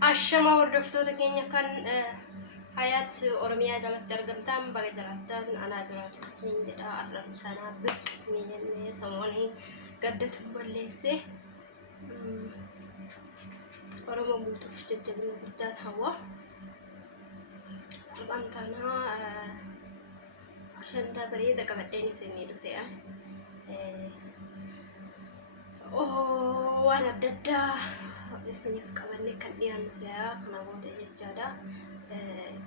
Ashama hordoftoota keenya kan hayaat Oromiyaa jalatti argamtan baga jiraattan anaa jiraachuu jedha arraan sana biqilsanii jennee samoonii gaddatu balleesse Oromoo guutuuf jajjabina guddaan hawwa arraan sana ashantaa bareeda qabadheen isinii dhufe'a. Waan adda addaa isiniif qabanne kan dhiyaannu fe'aa kana booda jechaadha.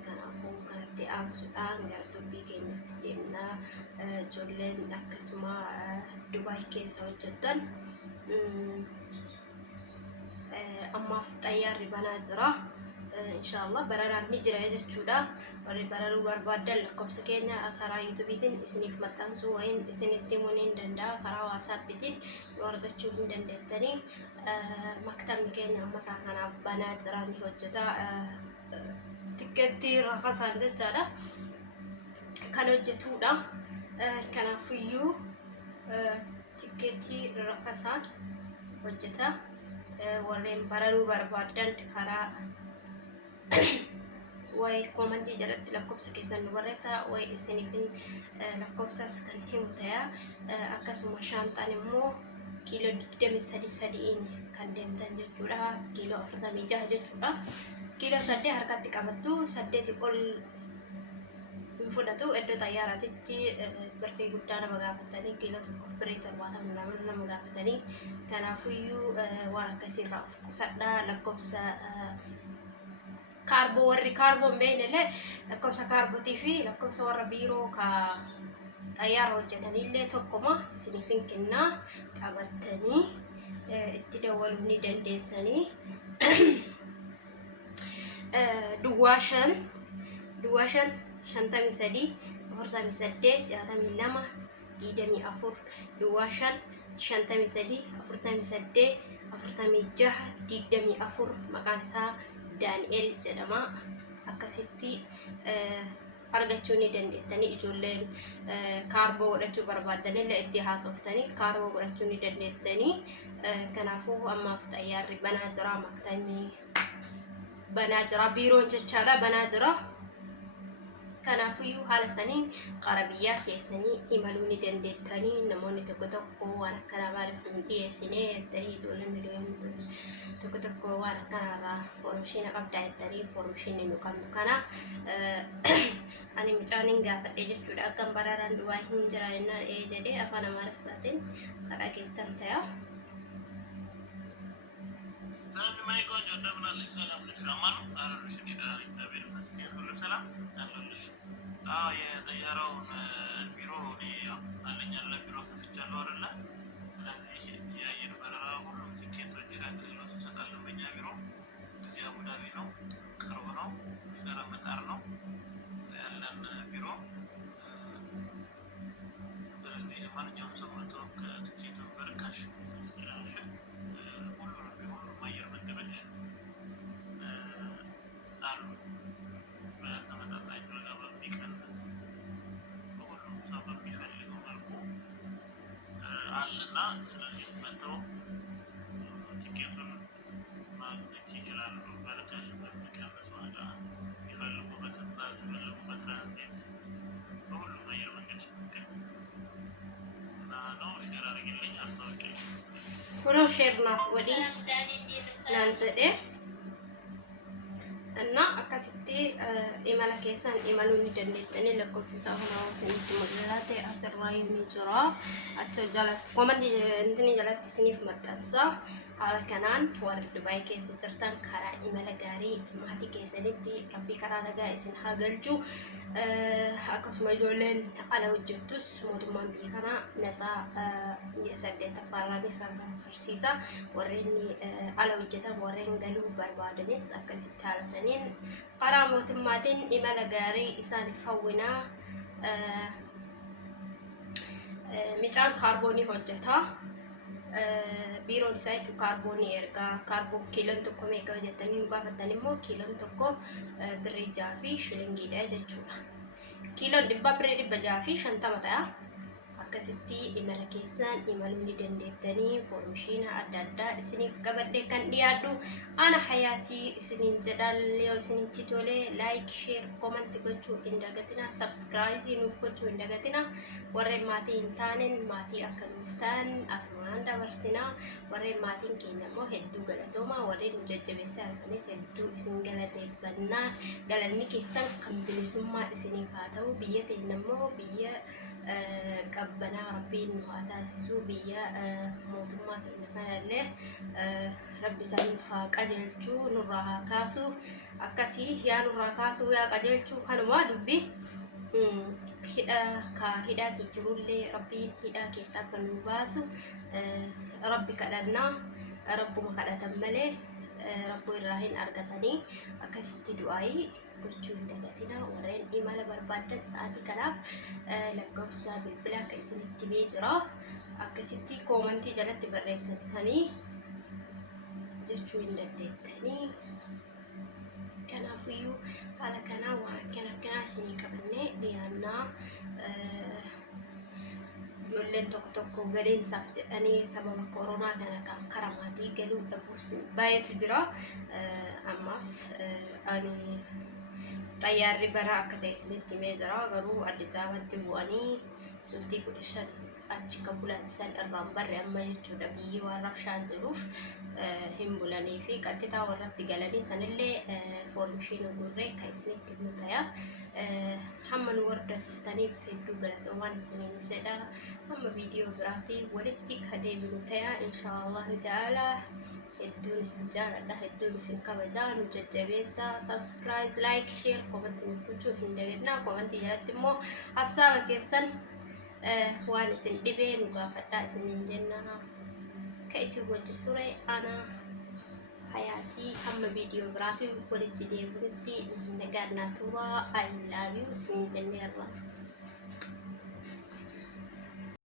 Kanaafuu kanatti aansuudhaan gara dubbii keenyatti deemnaa. Ijoolleen akkasuma Dubaay keessa hojjetan ammaaf xayyaarri banaa jira. Inshallah bararaan ni jira jechuudha. Warri bararuu barbaadan lakkoofsa keenya karaa yuutuubiitiin isiniif maxxansuu wayin isinitti himuu ni danda'a. Karaa waasaappiitiin nu argachuu hin dandeettanii. Maktabni keenya amma isaa kanaaf banaa jira ni hojjeta. Tikkeettii rafasaan jechaadha kan hojjetudha. Kanaafiyyuu tikkeettii rafasaan hojjeta. Warreen bararuu barbaadan karaa way komentii jalatti lakkoofsa keessan nu barreessaa way isiniifin lakkoofsas kan himu ta'aa. Akkasuma shaantaan immoo kiiloo 23 kan deemtan jechuudha. Kiiloo 46 jechuudha. Kiiloo 8 harkatti qabattu 8 ol hin fudhatu. Iddoo xayyaaraatitti birrii guddaa nama gaafatanii kiiloo tokkoof birrii 70 nama gaafatanii. Kanaafiyyuu waan akkasiirraa of qusadhaa. Lakkoofsa kaarboo warri kaarboon beeknellee lakkoofsa kaarbootii fi lakkoofsa warra biiroo ka xayyaara hojjetanillee tokkuma isiniifin kennaa qabattanii itti dawwaluu ni dandeessanii. Duwwaa 5 53 48 62 24 Duwwaa 5 53 48 46 24 maqaan isaa Daani'el jedhama. Akkasitti argachuu ni dandeettanii. Ijoolleen kaarboo godhachuu barbaadanillee itti haasoftanii kaarboo godhachuu ni dandeettanii. Kanaafuu ammaaf xayyaarri banaa jira. Maktabni banaa jira. Biiroon jechaadha banaa jira. Kanaafiyyuu haala saniin qara biyyaa keessanii imaluu ni dandeettanii. Namoonni tokko tokko waan akkanaa maaliif hin dhiyeessine jettanii ijoolleen tokko tokko waan akkanarraa foormeeshiina qabdaa jettanii foormeeshiinni nu qabnu kana ani mucaaniin gaafadhe jechuudha. Akkam bararaan Dubaay hin jira jennaan jedhee afaan Amaariffaatiin karaa keessan ta'a. የጠያራውን ቢሮ አንደኛ ለቢሮ ከፍቻለሁ አይደለ? ስለዚህ የአየር በረራ ሁሉም ትኬቶች አገልግሎት እንሰጣለን በእኛ ቢሮ። እዚህ አቡዳቢ ነው፣ ቅርብ ነው፣ ሸረመጣር ነው ያለን ቢሮ። ስለዚህ ማንኛውም ሰው መጥቶ ከትኬቱን በርካሽ ትችላለሽ። ሁሉም አየር መንገዶች አሉ በተመጣጣኝ ዋጋ በሚቀንስ በሁሉም ሰው በሚፈልገው መልኩ አለና ስለዚህ መጥተው ቲኬቱን ማግኘት ይችላሉ። በርካሽ በሚቀንስ ዋጋ ሲፈልጉ በቀጥታ ሲፈልጉ በትራንዚት በሁሉም አየር መንገድ እና ነው። ሼር አድርግልኝ አስታውቂኝ ሁሉ ሼር ናፍ ወዲህ ናንዘዴ እና akkasitti imala keessan imaluu ni dandeettanii. Lakkoofsi isaa kanaa isinitti mul'ate asirraa ni jira. Achi jalatti komantii intini jalatti isiniif maxxansa. Haala kanaan warri Dubaay keessa jirtan karaa imala gaarii maatii keessanitti rabbii karaa nagaa isin haa galchu. Akkasuma ijoolleen ala hojjettus mootummaan biyya kanaa nasaa 8 isaa barsiisa. Warreen ala hojjetan warreen galuu barbaadanis akkasitti haala saniin karaa mootummaatiin imala gaarii isaaniif hawwinaa. Micaan kaarboonii hojjeta. Biiroon isaa jechuun kaarboonii ergaa kaarboon kiiloon tokko meeqa hojjetanii nu gaafatan immoo kiiloon tokko birrii 6 fi shilingiidha jechuudha. Kiiloon 100 birrii 650 ta'a. akkasitti imala keessan imaluu ni dandeettanii foormishiina adda addaa isiniif qabadhee kan dhiyaadhu ana hayaatii isiniin jedhaan yoo isinitti tole like share comment gochuu hin dagatina subscribe nuuf gochuu hin dagatina warreen maatii hin taaneen maatii akka nuuf ta'an asumaan dabarsina warreen maatiin keenya immoo hedduu galatooma warreen nu jajjabeessaa arganis hedduu isin galateeffannaa galanni keessan kan bilisummaa isiniif haa ta'u biyya teenya immoo biyya qabbanaa rabbiin nu haa taasisu biyya mootummaa keenya kanallee rabbi isaaniif haa qajeelchuu nurraa haa kaasu akkasii yaa nurraa kaasuu yaa qajeelchuu kanumaa dubbi hidhaa jirullee rabbiin hidhaa keessaa akka nu baasu rabbi kadhannaa rabbuma kadhatan malee rabbo irraa hin argatanii akkasitti du'aayii gochuu hin dagatina warreen imala barbaadan sa'aatii kanaaf lakkoofsa bilbilaa akka isinitti himee jira akkasitti koomantii jalatti barreessatanii jechuu hin dandeettanii kanaafiyyuu haala kanaa waan akkanaa isinii qabannee dhiyaannaa ijoolleen tokko galeensaaf jedhanii sababa koronaa kana kan karaa maatii galuu dhabuus baay'eetu jira ammaaf ani xayyaarri bara akka ta'e isinitti himee jira garuu Addis Ababatti bu'anii bultii 15 achi kan bulansan irraan barre amma jechuudha biyyi waan rabshaan jiruuf hin bulanii fi qaxxitaa warratti galanii sanillee foormishiina gurree kan isinitti himu ta'a hamma nu hordoftaniif hedduu galatoomaan isiniin jedha hamma viidiyoo biraatii walitti kadeemnu ta'a inshaallahu ta'ala hedduun isin jaaladha hedduun isin kabajaa nu jajjabeessaa subscribe like share comment nuuf gochuu hin dagatinaa commentii jalatti immoo hasaaba keessan waan isin dhibee nu gaafadhaa isiniin jenna ka isin wajji ture ana hayaatii hamma viidiyoo biraatii walitti deebinutti nagaan naa turaa I love you isiniin jenneerra